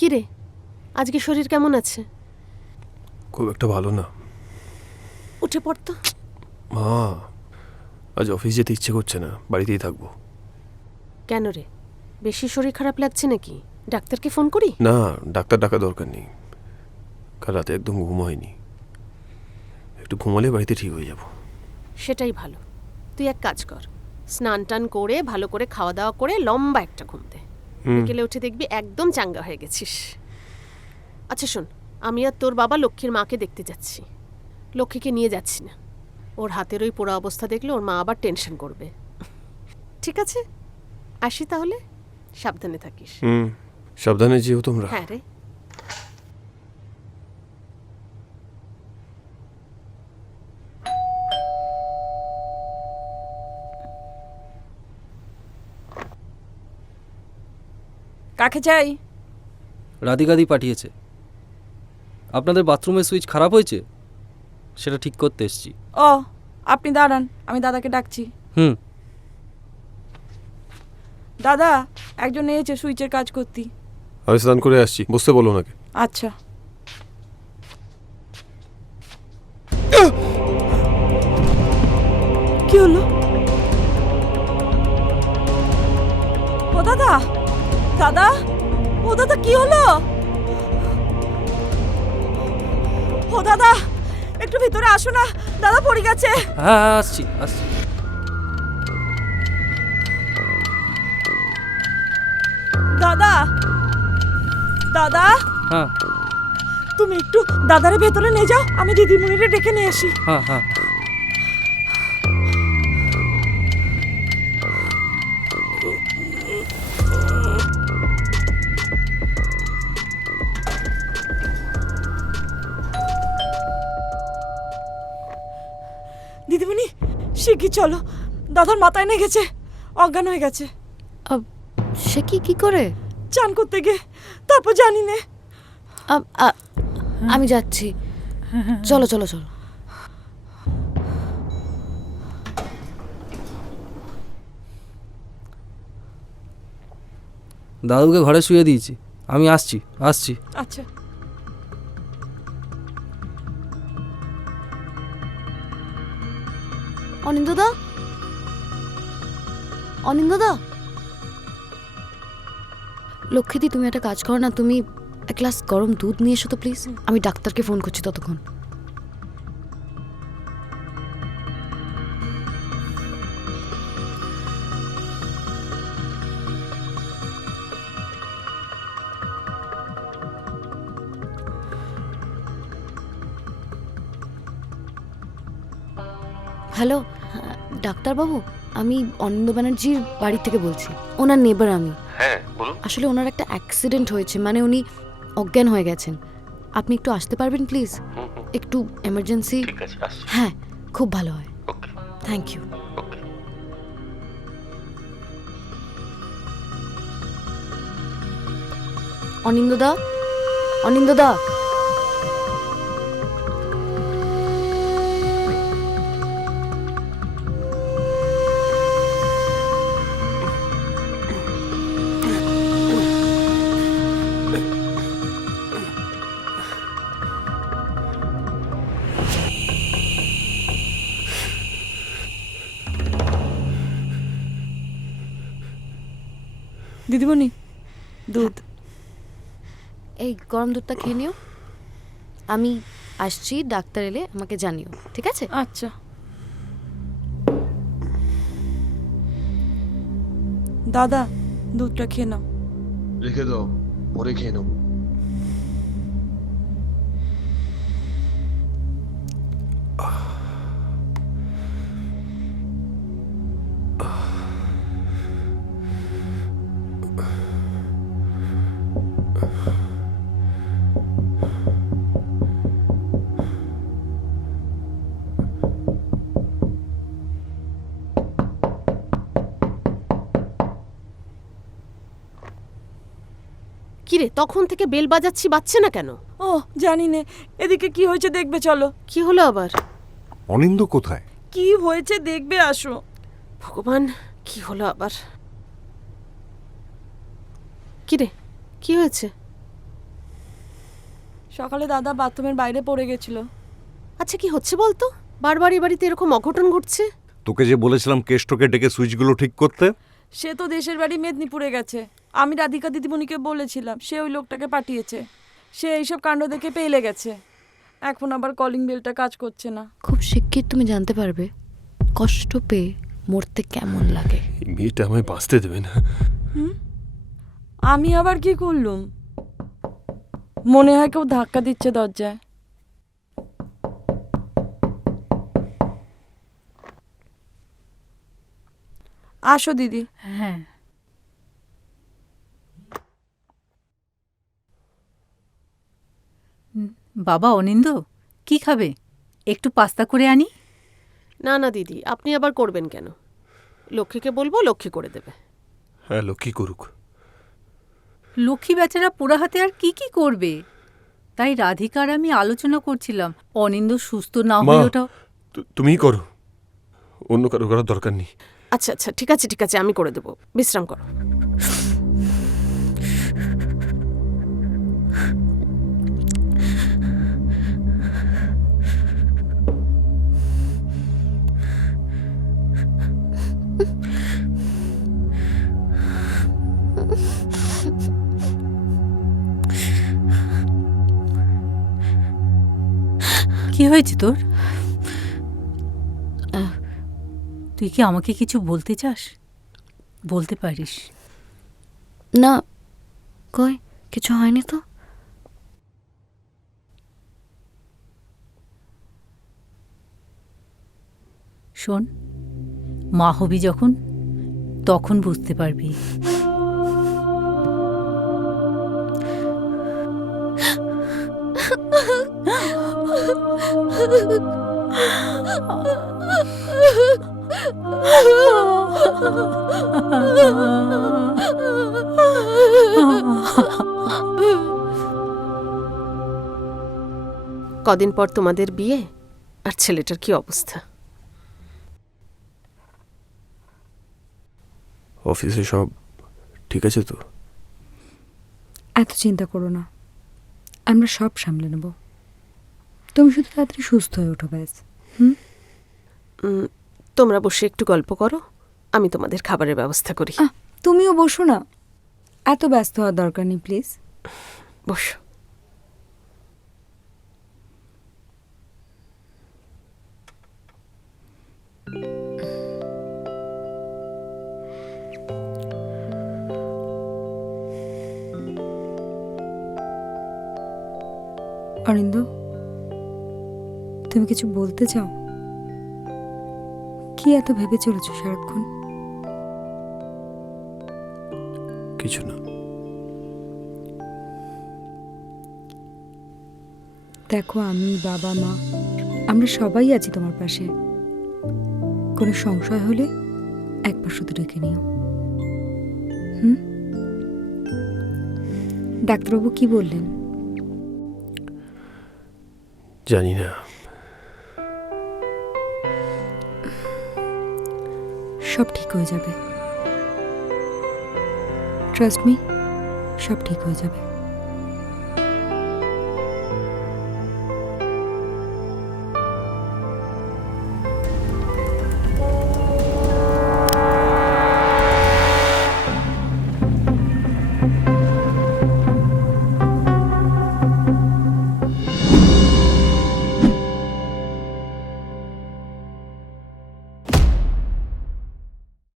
কি রে, আজকে শরীর কেমন আছে? খুব একটা ভালো না। উঠে পড়তো। মা, আজ অফিস যেতে ইচ্ছে করছে না, বাড়িতেই থাকবো। কেন রে, বেশি শরীর খারাপ লাগছে নাকি? ডাক্তারকে ফোন করি? না, ডাক্তার ডাকা দরকার নেই। কাল রাতে একদম ঘুম হয়নি, একটু ঘুমালে বাড়িতে ঠিক হয়ে যাব। সেটাই ভালো। তুই এক কাজ কর, স্নান টান করে ভালো করে খাওয়া দাওয়া করে লম্বা একটা ঘুম দে। বিকেলে উঠে দেখবি একদম চাঙ্গা হয়ে গেছিস। আচ্ছা শোন, আমি আর তোর বাবা লক্ষ্মীর মাকে দেখতে যাচ্ছি। লক্ষ্মীকে নিয়ে যাচ্ছি না, ওর হাতের ওই পোড়া অবস্থা দেখলে ওর মা আবার টেনশন করবে। ঠিক আছে, আসি তাহলে, সাবধানে থাকিস। সাবধানে যেও তোমরা। হ্যাঁ রে। কাকে চাই? রাধিকাদি পাঠিয়েছে। আপনাদের বাথরুমের সুইচ খারাপ হয়েছে, সেটা ঠিক করতে এসেছি। ও, আপনি দাঁড়ান, আমি দাদাকে ডাকছি। দাদা, একজন এসেছে সুইচের কাজ করতে। আমি স্নান করে আসছি, বসতে বলো ওনাকে। আচ্ছা। কি হলো? ও দাদা, দাদা, ও দাদা, কি হলো? ও দাদা, একটু ভিতরে আসো না, দাদা পড়ে গেছে। হ্যাঁ হ্যাঁ, আসছি আসছি। দাদা, দাদা, হ্যাঁ তুমি একটু দাদারে ভেতরে নিয়ে যাও, আমি দিদিমণিরে ডেকে নিয়ে আসি। হ্যাঁ হ্যাঁ। দিদিমণি, শিগগির চলো, দাদার মাথায় নিয়ে গেছে, অজ্ঞান হয়ে গেছে। সে কি করে? চান করতে গে, তারপর জানি নে। আমি যাচ্ছি, চলো চলো চলো। দাদুকে ঘরে শুয়ে দিয়েছি, আমি আসছি আসছি। আচ্ছা। অনিন্দদা, অনিন্দদা, লক্ষ্মীদি তুমি একটা কাজ করো না, তুমি এক গ্লাস গরম দুধ নিয়ে এসো তো প্লিজ। আমি ডাক্তারকে ফোন করছি ততক্ষণ। হ্যালো, ডাক্তারবাবু, আমি অনিন্দ ব্যানার্জির বাড়ি থেকে বলছি। ওনার নেবার আমি। হ্যাঁ বলুন। আসলে ওনার একটা অ্যাক্সিডেন্ট হয়েছে, মানে উনি অজ্ঞান হয়ে গেছেন। আপনি একটু আসতে পারবেন প্লিজ? একটু এমার্জেন্সি। ঠিক আছে, আসছি। হ্যাঁ, খুব ভালো হয়। ওকে। Thank you. ওকে। অনিন্দদা, অনিন্দদা, দিদিমণি, দুধ। এই গরম দুধটা খেয়ে নিও। আমি আসছি, ডাক্তার এলে আমাকে জানিও, ঠিক আছে? আচ্ছা। দাদা, দুধটা খেয়ে নাও। রেখে দাও, পরে খেয়ে নেবো। কিরে, তখন থেকে বেল বাজাচ্ছি, বাজছে না কেন? ও জানি নে, এদিকে কি হয়েছে দেখবে চলো। কি হলো আবার? অনিন্দ কোথায়? কি হয়েছে দেখবে, আসো। ভগবান, কি হলো আবার? কিরে, কি হয়েছে? সকালে দাদা বাথরুমের বাইরে পড়ে গেছিল। আচ্ছা কি হচ্ছে বলতো, বারবার এই বাড়িতে এরকম অঘটন ঘটছে। তোকে যে বলেছিলাম কেষ্টকে ডেকে সুইচগুলো ঠিক করতে। সে তো দেশের বাড়ি মেদিনীপুরে গেছে। আমি রাধিকা দিদিমণিকে বলেছিলাম, সে ওই লোকটাকে পাঠিয়েছে। সে এইসব কাণ্ড দেখে পেলে গেছে। এখন আবার কলিং বেলটা কাজ করছে না। খুব শিগগির তুমি জানতে পারবে কষ্ট পেয়ে মরতে কেমন লাগে। এই মেয়েটা আমায় বাঁচতে দেবে না। আমি আবার কি করলুম? মনে হয় কেউ ধাক্কা দিচ্ছে দরজায়। আসো দিদি। হ্যাঁ, বাবা অনিন্দ কি খাবে? একটু পাস্তা করে আনি? না না দিদি, আপনি আবার করবেন কেন? লক্ষ্মীকে বলবো, লক্ষ্মী করে দেবে। হ্যাঁ, লক্ষ্মী করুক। লক্ষ্মী বেচারা পোড়া হাতে আর কি কি করবে? তাই রাধিকার আমি আলোচনা করছিলাম, অনিন্দ সুস্থ না মা, হয়ে ওটা। তুমিই করো, অন্য কারো করার দরকার নেই। আচ্ছা আচ্ছা, ঠিক আছে ঠিক আছে, আমি করে দেবো, বিশ্রাম করো। কি হয়েছে তোর? তুই কি আমাকে কিছু বলতে চাস? বলতে পারিস। না কই কিছু হয়নি তো। শোন, মা হবি যখন, তখন বুঝতে পারবি। কদিন পর তোমাদের বিয়ে, আর ছেলেটার কি অবস্থা। অফিসে সব ঠিক আছে তো? এত চিন্তা করো না, আমরা সব সামলে নেব। তুমি শুধু তাড়াতাড়ি সুস্থ হয়ে ওঠো ব্যাস। তোমরা বসে একটু গল্প করো, আমি তোমাদের খাবারের ব্যবস্থা করি। তুমিও বসো না, এত ব্যস্ত হওয়ার দরকার নেই প্লিজ। বসো। অরিন্দ, তুমি কিছু বলতে চাও? কি এত ভেবে চলেছো সারাক্ষণ? কিছু না। দেখো, আমি, বাবা, মা, আমরা সবাই আছি তোমার পাশে। কোনো সংশয় হলে একবার শুধু ডেকে নিও। ডাক্তারবাবু কি বললেন? জানি না। সব ঠিক হয়ে যাবে, ট্রাস্ট মি, সব ঠিক হয়ে যাবে।